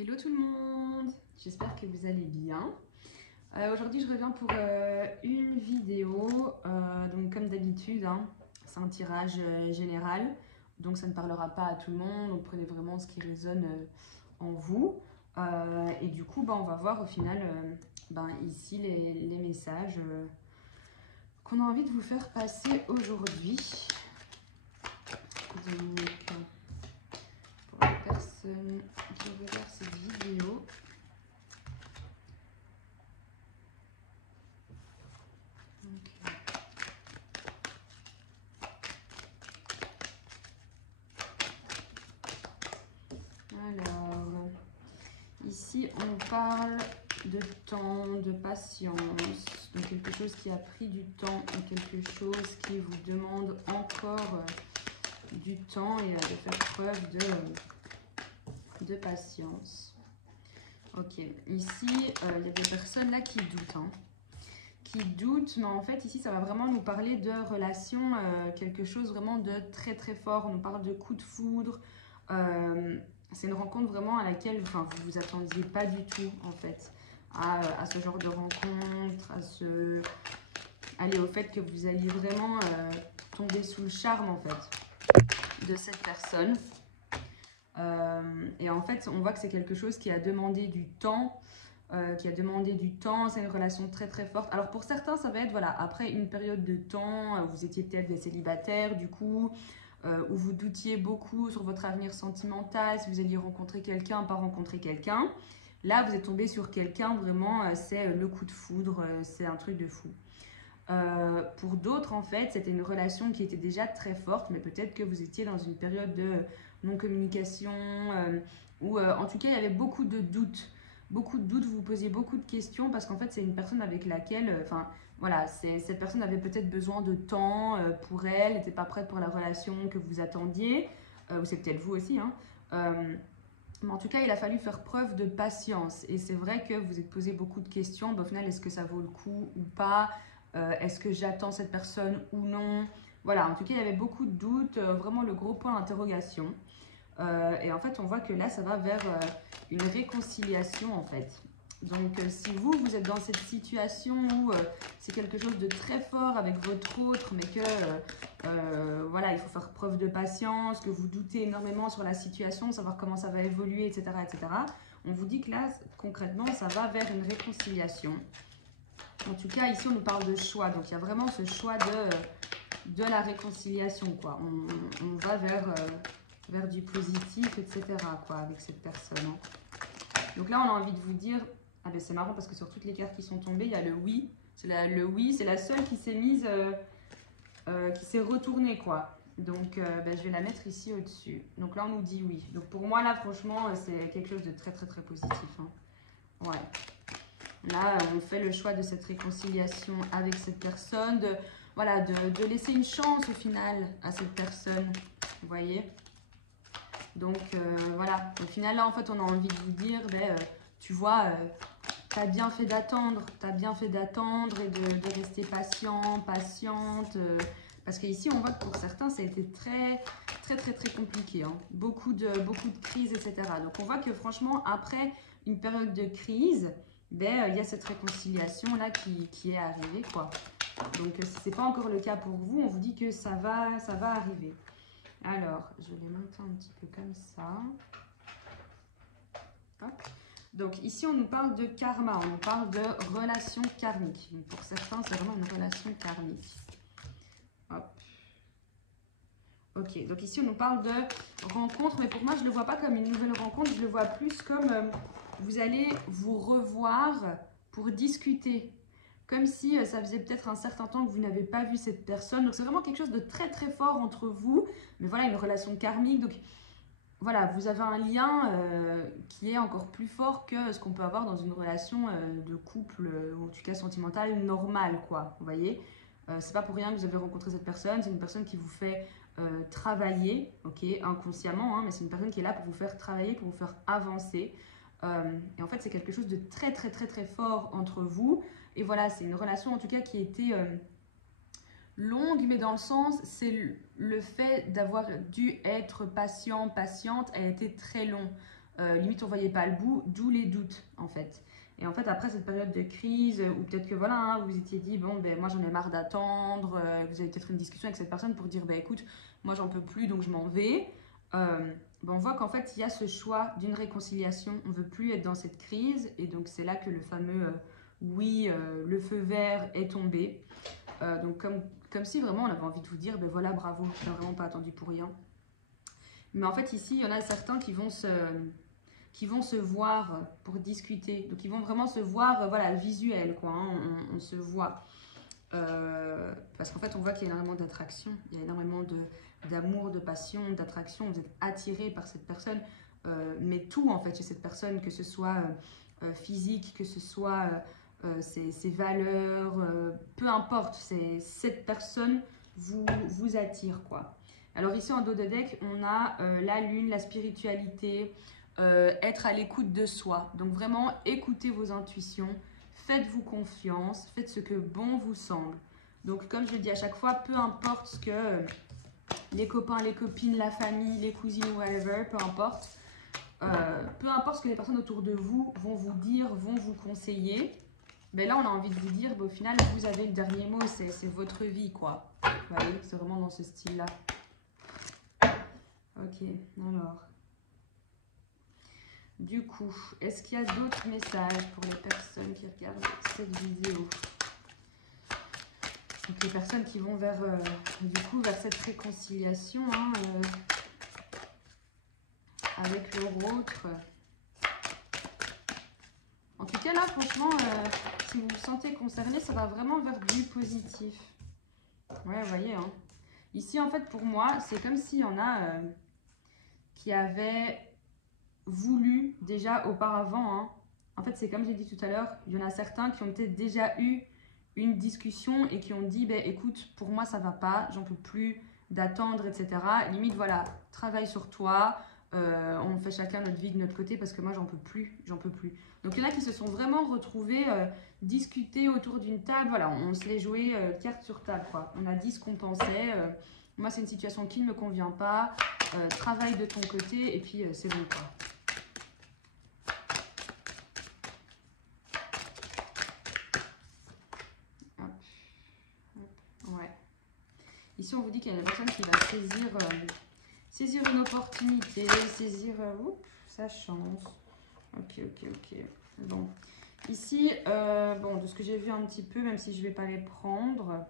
Hello tout le monde, j'espère que vous allez bien. Aujourd'hui je reviens pour une vidéo, donc comme d'habitude, hein, c'est un tirage général, donc ça ne parlera pas à tout le monde, donc prenez vraiment ce qui résonne en vous. Et du coup on va voir au final ici les messages qu'on a envie de vous faire passer aujourd'hui. Donc, pour les personnes qui regardent cette vidéo, alors, ici on parle de temps, de patience, donc quelque chose qui a pris du temps et quelque chose qui vous demande encore du temps et de faire preuve de patience. Ok, ici il y a des personnes là qui doutent, hein, mais en fait ici ça va vraiment nous parler de relations, quelque chose vraiment de très très fort. On nous parle de coup de foudre. C'est une rencontre vraiment à laquelle vous vous attendiez pas du tout en fait à ce genre de rencontre, aller au fait que vous alliez vraiment tomber sous le charme en fait de cette personne. Et en fait on voit que c'est quelque chose qui a demandé du temps. C'est une relation très très forte. Alors pour certains ça va être voilà, après une période de temps, vous étiez peut-être des célibataires du coup, où vous doutiez beaucoup sur votre avenir sentimental, si vous alliez rencontrer quelqu'un, pas rencontrer quelqu'un. Là vous êtes tombé sur quelqu'un, vraiment c'est le coup de foudre, c'est un truc de fou. Pour d'autres en fait c'était une relation qui était déjà très forte, mais peut-être que vous étiez dans une période de non-communication, où en tout cas il y avait beaucoup de doutes. Beaucoup de doutes, vous vous posiez beaucoup de questions parce qu'en fait c'est une personne avec laquelle, voilà, cette personne avait peut-être besoin de temps pour elle, n'était pas prête pour la relation que vous attendiez, ou c'est peut-être vous aussi, hein. Mais en tout cas il a fallu faire preuve de patience et c'est vrai que vous êtes posé beaucoup de questions. Au final, est-ce que ça vaut le coup ou pas, est-ce que j'attends cette personne ou non? Voilà, en tout cas il y avait beaucoup de doutes, vraiment le gros point d'interrogation. Et en fait, on voit que là, ça va vers une réconciliation, en fait. Donc, si vous êtes dans cette situation où c'est quelque chose de très fort avec votre autre, mais que, voilà, il faut faire preuve de patience, que vous doutez énormément sur la situation, savoir comment ça va évoluer, etc., etc., on vous dit que là, concrètement, ça va vers une réconciliation. En tout cas, ici, on nous parle de choix. Donc, il y a vraiment ce choix de la réconciliation, quoi. On va vers du positif, etc., quoi, avec cette personne, hein. Donc là, on a envie de vous dire, ah ben c'est marrant parce que sur toutes les cartes qui sont tombées, il y a le oui. Le oui, c'est la seule qui s'est mise, qui s'est retournée, quoi. Donc, je vais la mettre ici au-dessus. Donc là, on nous dit oui. Donc pour moi, là, franchement, c'est quelque chose de très, très, très positif, hein. Ouais. Là, on fait le choix de cette réconciliation avec cette personne, voilà, de laisser une chance au final à cette personne, vous voyez. Donc voilà, au final là en fait on a envie de vous dire, tu vois, t'as bien fait d'attendre, et de rester patient, patiente, parce qu'ici on voit que pour certains ça a été très très très très compliqué, hein. Beaucoup de crises, etc. Donc on voit que franchement après une période de crise, il y a cette réconciliation là qui est arrivée, quoi. Donc si ce n'est pas encore le cas pour vous, on vous dit que ça va arriver. Alors, je vais les monter un petit peu comme ça. Hop. Donc ici, on nous parle de karma, on nous parle de relation karmique. Donc, pour certains, c'est vraiment une relation karmique. Hop. Ok, donc ici, on nous parle de rencontre, mais pour moi, je ne le vois pas comme une nouvelle rencontre, je le vois plus comme vous allez vous revoir pour discuter. Comme si ça faisait peut-être un certain temps que vous n'avez pas vu cette personne. Donc c'est vraiment quelque chose de très très fort entre vous. Mais voilà, une relation karmique. Donc voilà, vous avez un lien qui est encore plus fort que ce qu'on peut avoir dans une relation de couple, ou en tout cas sentimentale, normale, quoi. Vous voyez, c'est pas pour rien que vous avez rencontré cette personne. C'est une personne qui vous fait travailler, ok, inconsciemment, hein, mais c'est une personne qui est là pour vous faire travailler, pour vous faire avancer. Et en fait, c'est quelque chose de très très très très fort entre vous. Et voilà, c'est une relation en tout cas qui était longue, mais dans le sens, c'est le fait d'avoir dû être patient, patiente, a été très long. limite on voyait pas le bout, d'où les doutes en fait. Et en fait après cette période de crise, ou peut-être que voilà, hein, vous vous étiez dit bon ben moi j'en ai marre d'attendre, vous avez peut-être une discussion avec cette personne pour dire ben écoute, moi j'en peux plus donc je m'en vais. Ben, on voit qu'en fait il y a ce choix d'une réconciliation, on veut plus être dans cette crise et donc c'est là que le fameux oui, le feu vert est tombé. Donc comme si vraiment on avait envie de vous dire ben voilà bravo, je n'ai vraiment pas attendu pour rien. Mais en fait ici il y en a certains qui vont se voir pour discuter. Donc ils vont vraiment se voir, voilà, visuel, quoi. Hein, on se voit. Parce qu'en fait, on voit qu'il y a énormément d'attraction, il y a énormément d'amour, de passion, d'attraction. Vous êtes attiré par cette personne, mais tout en fait chez cette personne, que ce soit physique, que ce soit ses valeurs, peu importe, cette personne vous attire, quoi. Alors ici en dos de deck, on a la lune, la spiritualité, être à l'écoute de soi. Donc vraiment, écoutez vos intuitions, faites-vous confiance, faites ce que bon vous semble. Donc comme je le dis à chaque fois, peu importe ce que les copains, les copines, la famille, les cousines, whatever, peu importe ce que les personnes autour de vous vont vous dire, vont vous conseiller, mais là on a envie de vous dire, au final vous avez le dernier mot, c'est votre vie, quoi. Vous voyez, c'est vraiment dans ce style-là. Ok, alors... Du coup, est-ce qu'il y a d'autres messages pour les personnes qui regardent cette vidéo? Donc les personnes qui vont vers, vers cette réconciliation hein, avec leur autre. En tout cas là, franchement, si vous vous sentez concerné, ça va vraiment vers du positif. Ouais, vous voyez. Hein. Ici, en fait, pour moi, c'est comme s'il y en a qui avaient... voulu déjà auparavant. Hein. En fait, c'est comme j'ai dit tout à l'heure, il y en a certains qui ont peut-être déjà eu une discussion et qui ont dit, ben, écoute, pour moi, ça va pas, j'en peux plus d'attendre, etc. Limite, voilà, travaille sur toi, on fait chacun notre vie de notre côté parce que moi, j'en peux plus, j'en peux plus. Donc, il y en a qui se sont vraiment retrouvés, discuter autour d'une table, voilà, on se l'est joué carte sur table, quoi. On a dit ce qu'on pensait, moi, c'est une situation qui ne me convient pas, travaille de ton côté et puis c'est bon, quoi. Ouais. Ici, on vous dit qu'il y a une personne qui va saisir une opportunité, saisir sa chance. Ok. Bon. Ici, de ce que j'ai vu un petit peu, même si je ne vais pas les prendre,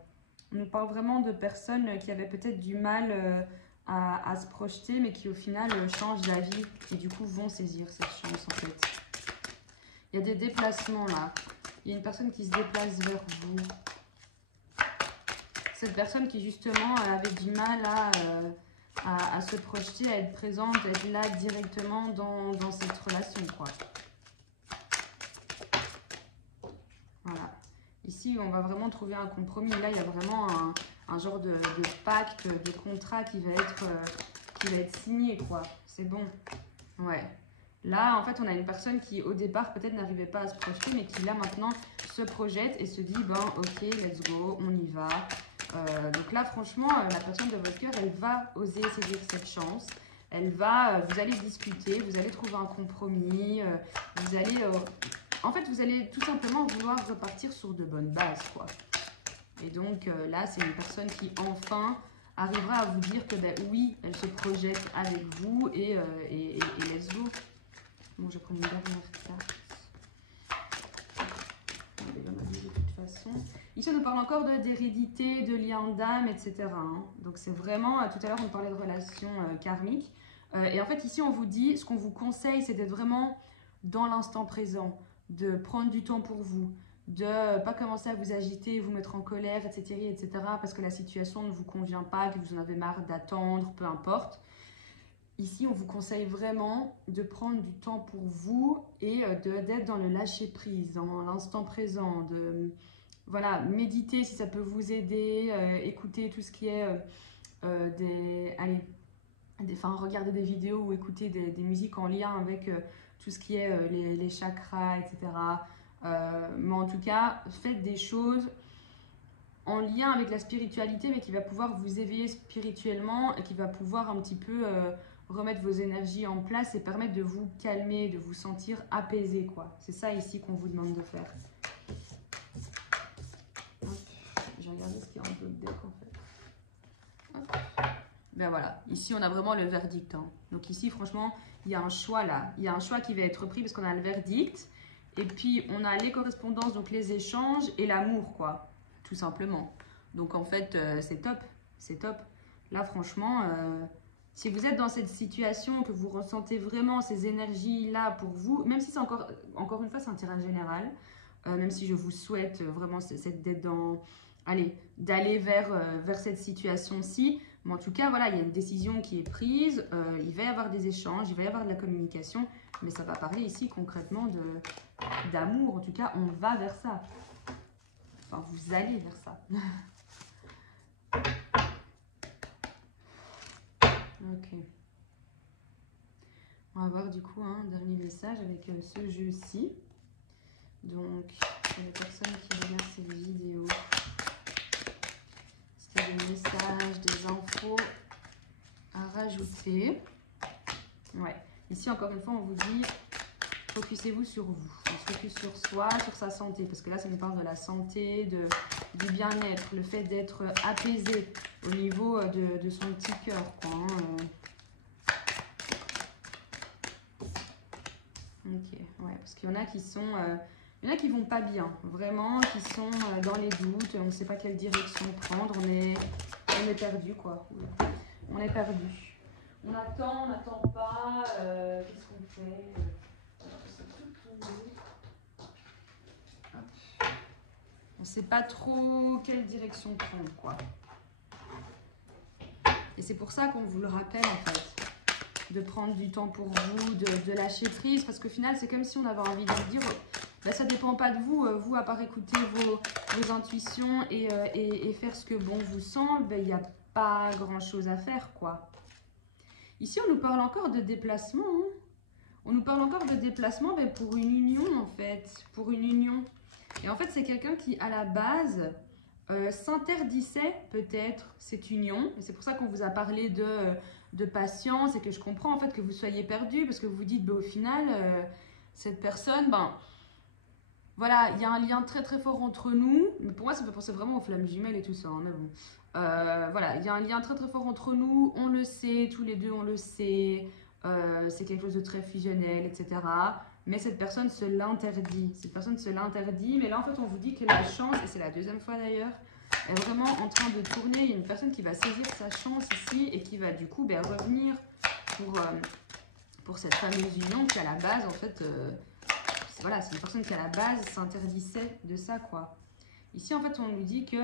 on nous parle vraiment de personnes qui avaient peut-être du mal à se projeter, mais qui au final changent d'avis et du coup vont saisir cette chance en fait. Il y a des déplacements là. Il y a une personne qui se déplace vers vous. Cette personne qui justement avait du mal à se projeter, à être présente, à être là directement dans cette relation, quoi. Voilà. Ici, on va vraiment trouver un compromis. Là, il y a vraiment un genre de pacte, de contrat qui va être signé, quoi. C'est bon. Ouais. Là, en fait, on a une personne qui, au départ, peut-être n'arrivait pas à se projeter, mais qui, là, maintenant, se projette et se dit, ben, ok, let's go, on y va. Donc là, franchement, la personne de votre cœur, elle va oser saisir cette chance. Elle va, vous allez discuter, vous allez trouver un compromis, vous allez... en fait, vous allez tout simplement vouloir repartir sur de bonnes bases, quoi. Et donc là, c'est une personne qui, enfin, arrivera à vous dire que, ben oui, elle se projette avec vous et let's go. Bon, je vais prendre une dernière carte. De toute façon. Ici, on nous parle encore d'hérédité, de lien d'âme, etc. Hein. Donc, c'est vraiment... tout à l'heure, on parlait de relations karmiques. Et en fait, ici, on vous dit, ce qu'on vous conseille, c'est d'être vraiment dans l'instant présent, de prendre du temps pour vous, de ne pas commencer à vous agiter, vous mettre en colère, etc., parce que la situation ne vous convient pas, que vous en avez marre d'attendre, peu importe. Ici, on vous conseille vraiment de prendre du temps pour vous et d'être dans le lâcher-prise, dans l'instant présent, de voilà, méditer si ça peut vous aider, écouter tout ce qui est regarder des vidéos ou écouter des musiques en lien avec tout ce qui est les chakras, etc. Mais en tout cas, faites des choses en lien avec la spiritualité, mais qui va pouvoir vous éveiller spirituellement et qui va pouvoir un petit peu remettre vos énergies en place et permettre de vous calmer, de vous sentir apaisé, quoi. C'est ça ici qu'on vous demande de faire. J'ai regardé ce qu'il y a en d'autres decks, en fait. Hop. Ben voilà, ici on a vraiment le verdict. Hein. Donc ici, franchement, il y a un choix là. Il y a un choix qui va être pris parce qu'on a le verdict. Et puis on a les correspondances, donc les échanges et l'amour, quoi. Tout simplement. Donc en fait, c'est top. C'est top. Là, franchement, si vous êtes dans cette situation, que vous ressentez vraiment ces énergies-là pour vous, même si c'est encore une fois, c'est un tirage général, même si je vous souhaite vraiment d'être dans... Allez, d'aller vers cette situation-ci. Mais en tout cas, voilà, il y a une décision qui est prise, il va y avoir des échanges, il va y avoir de la communication, mais ça va parler ici concrètement d'amour. En tout cas, on va vers ça. Enfin, vous allez vers ça. Ok. On va voir du coup un dernier message avec ce jeu-ci. Donc, pour les personnes qui regardent ces vidéos, est-ce qu'il y a des messages, des infos à rajouter? Ouais. Ici, encore une fois, on vous dit, focussez-vous sur vous. On se focus sur soi, sur sa santé. Parce que là, ça nous parle de la santé, du bien-être, le fait d'être apaisé au niveau de son petit cœur, quoi, hein. Ok, ouais, parce qu'il y en a qui sont... il y en a qui vont pas bien, vraiment, qui sont dans les doutes, on ne sait pas quelle direction prendre, on est perdu, quoi. On est perdu. On attend, on n'attend pas, qu'est-ce qu'on fait? On ne sait pas trop quelle direction prendre, quoi. Et c'est pour ça qu'on vous le rappelle, en fait. De prendre du temps pour vous, de lâcher prise, parce qu'au final, c'est comme si on avait envie de vous dire, ben, ça ne dépend pas de vous, vous, à part écouter vos intuitions et faire ce que bon vous semble, ben, il n'y a pas grand-chose à faire, quoi. Ici, on nous parle encore de déplacement, hein. On nous parle encore de déplacement ben, pour une union, en fait, pour une union. Et en fait, c'est quelqu'un qui, à la base, s'interdisait peut-être cette union. Et c'est pour ça qu'on vous a parlé de patience et que je comprends en fait que vous soyez perdu parce que vous vous dites, ben, au final, cette personne, ben, voilà, il y a un lien très très fort entre nous. Mais pour moi, ça me fait penser vraiment aux flammes jumelles et tout ça, hein, mais bon. Voilà, il y a un lien très très fort entre nous, on le sait, tous les deux on le sait, c'est quelque chose de très fusionnel, etc. Mais cette personne se l'interdit, mais là en fait on vous dit que la chance, et c'est la deuxième fois d'ailleurs, est vraiment en train de tourner. Il y a une personne qui va saisir sa chance ici et qui va du coup ben, revenir pour cette fameuse union qui à la base en fait, voilà, c'est une personne qui à la base s'interdisait de ça, quoi. Ici en fait on nous dit que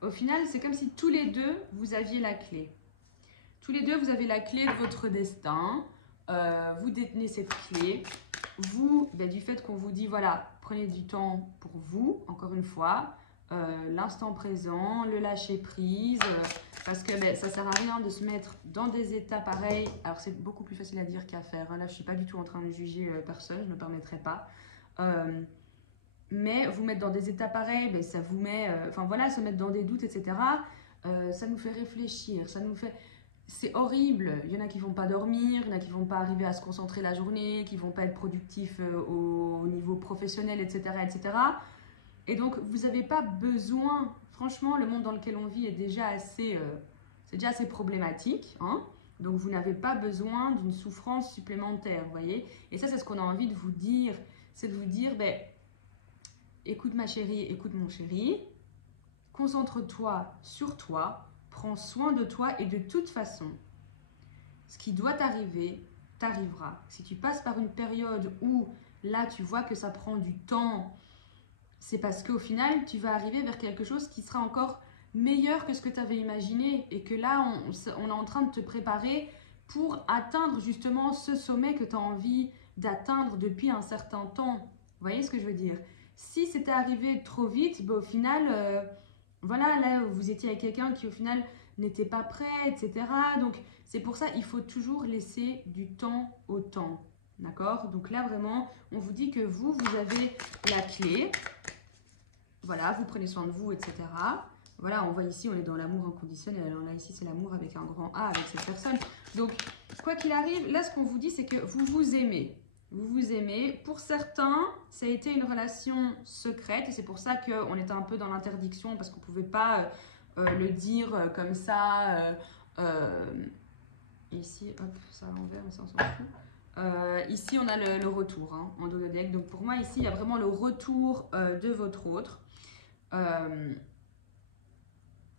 au final c'est comme si tous les deux vous aviez la clé. Tous les deux vous avez la clé de votre destin, vous détenez cette clé. Vous, ben, du fait qu'on vous dit, voilà, prenez du temps pour vous, encore une fois, l'instant présent, le lâcher prise, parce que ben, ça ne sert à rien de se mettre dans des états pareils. Alors, c'est beaucoup plus facile à dire qu'à faire, hein. Là, je ne suis pas du tout en train de juger personne, je ne me permettrai pas. Mais vous mettre dans des états pareils, ben, ça vous met, enfin voilà, se mettre dans des doutes, etc., ça nous fait réfléchir, ça nous fait... C'est horrible, il y en a qui ne vont pas dormir, il y en a qui ne vont pas arriver à se concentrer la journée, qui ne vont pas être productifs au niveau professionnel, etc., etc. Et donc, vous n'avez pas besoin, franchement, le monde dans lequel on vit est déjà assez, c'est déjà assez problématique, hein. Donc, vous n'avez pas besoin d'une souffrance supplémentaire, vous voyez. Et ça, c'est ce qu'on a envie de vous dire, c'est de vous dire, ben, écoute ma chérie, écoute mon chéri, concentre-toi sur toi, prends soin de toi et de toute façon, ce qui doit t'arriver, t'arrivera. Si tu passes par une période où là tu vois que ça prend du temps, c'est parce qu'au final tu vas arriver vers quelque chose qui sera encore meilleur que ce que tu avais imaginé et que là on est en train de te préparer pour atteindre justement ce sommet que tu as envie d'atteindre depuis un certain temps. Vous voyez ce que je veux dire? Si c'était arrivé trop vite, ben, au final... voilà, là, vous étiez avec quelqu'un qui, au final, n'était pas prêt, etc. Donc, c'est pour ça qu'il faut toujours laisser du temps au temps. D'accord? Donc là, vraiment, on vous dit que vous avez la clé. Voilà, vous prenez soin de vous, etc. Voilà, on voit ici, on est dans l'amour inconditionnel. Alors là, ici, c'est l'amour avec un grand A, avec cette personne. Donc, quoi qu'il arrive, là, ce qu'on vous dit, c'est que vous vous aimez. Vous vous aimez. Pour certains, ça a été une relation secrète et c'est pour ça qu'on était un peu dans l'interdiction parce qu'on ne pouvait pas le dire comme ça. Ici, hop, ça à l'envers, mais ça on s'en fout. Ici, on a le retour hein, en dos de deck. Donc pour moi, ici, il y a vraiment le retour de votre autre.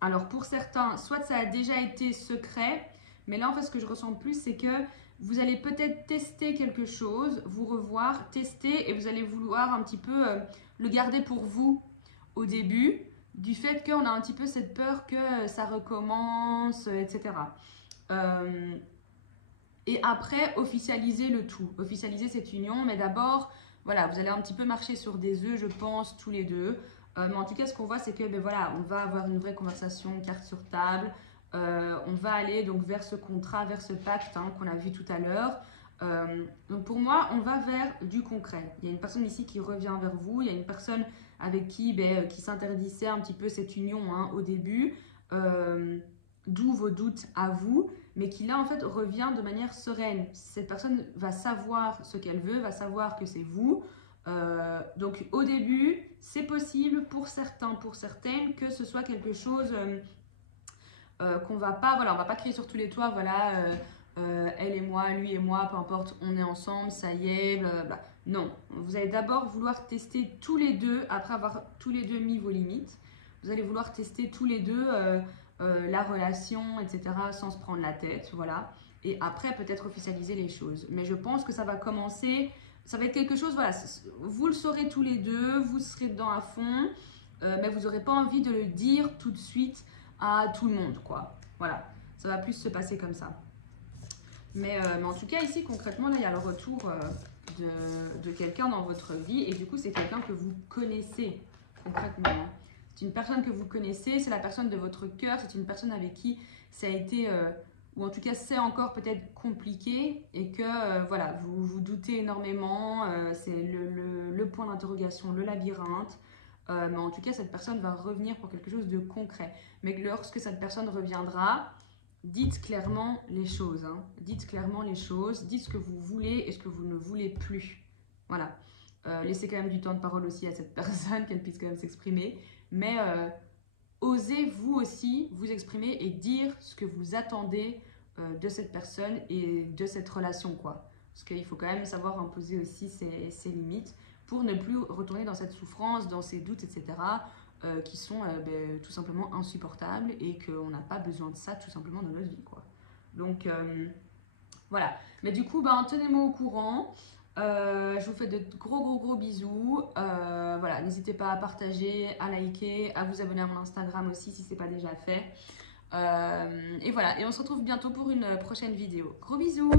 Alors pour certains, soit ça a déjà été secret, mais là en fait ce que je ressens plus c'est que vous allez peut-être tester quelque chose, vous revoir, tester et vous allez vouloir un petit peu le garder pour vous au début, du fait qu'on a un petit peu cette peur que ça recommence, etc. Et après officialiser le tout, officialiser cette union, mais d'abord, voilà, vous allez un petit peu marcher sur des œufs, je pense, tous les deux. Mais en tout cas, ce qu'on voit, c'est que ben voilà, on va avoir une vraie conversation, carte sur table. On va aller donc vers ce contrat, vers ce pacte hein, qu'on a vu tout à l'heure. Donc pour moi, on va vers du concret. Il y a une personne ici qui revient vers vous. Il y a une personne avec qui, qui s'interdisait un petit peu cette union hein, au début. D'où vos doutes à vous, mais qui là en fait revient de manière sereine. Cette personne va savoir ce qu'elle veut, va savoir que c'est vous. Donc au début, c'est possible pour certains, pour certaines, que ce soit quelque chose qu'on va pas, voilà, on va pas crier sur tous les toits, voilà, elle et moi, lui et moi, peu importe, on est ensemble, ça y est, blablabla. Non, vous allez d'abord vouloir tester tous les deux, après avoir tous les deux mis vos limites, vous allez vouloir tester tous les deux la relation, etc., sans se prendre la tête, voilà. Et après, peut-être officialiser les choses. Mais je pense que ça va commencer... Ça va être quelque chose, voilà, vous le saurez tous les deux, vous serez dedans à fond, mais vous n'aurez pas envie de le dire tout de suite à tout le monde, quoi. Voilà, ça va plus se passer comme ça. Mais en tout cas, ici, concrètement, là, il y a le retour de quelqu'un dans votre vie, et du coup, c'est quelqu'un que vous connaissez, concrètement. C'est une personne que vous connaissez, c'est la personne de votre cœur, c'est une personne avec qui ça a été... ou en tout cas c'est encore peut-être compliqué et que voilà, vous vous doutez énormément, c'est le point d'interrogation, le labyrinthe, mais en tout cas cette personne va revenir pour quelque chose de concret. Mais lorsque cette personne reviendra, dites clairement les choses, hein. Dites clairement les choses, dites ce que vous voulez et ce que vous ne voulez plus. Voilà, laissez quand même du temps de parole aussi à cette personne, qu'elle puisse quand même s'exprimer, mais... osez vous aussi vous exprimer et dire ce que vous attendez de cette personne et de cette relation, quoi. Parce qu'il faut quand même savoir imposer aussi ses limites pour ne plus retourner dans cette souffrance, dans ces doutes, etc. Qui sont tout simplement insupportables et qu'on n'a pas besoin de ça tout simplement dans notre vie, quoi. Donc voilà. Mais du coup, tenez-moi au courant. Je vous fais de gros bisous. Voilà, n'hésitez pas à partager, à liker, à vous abonner à mon Instagram aussi si ce n'est pas déjà fait. Et voilà, et on se retrouve bientôt pour une prochaine vidéo. Gros bisous!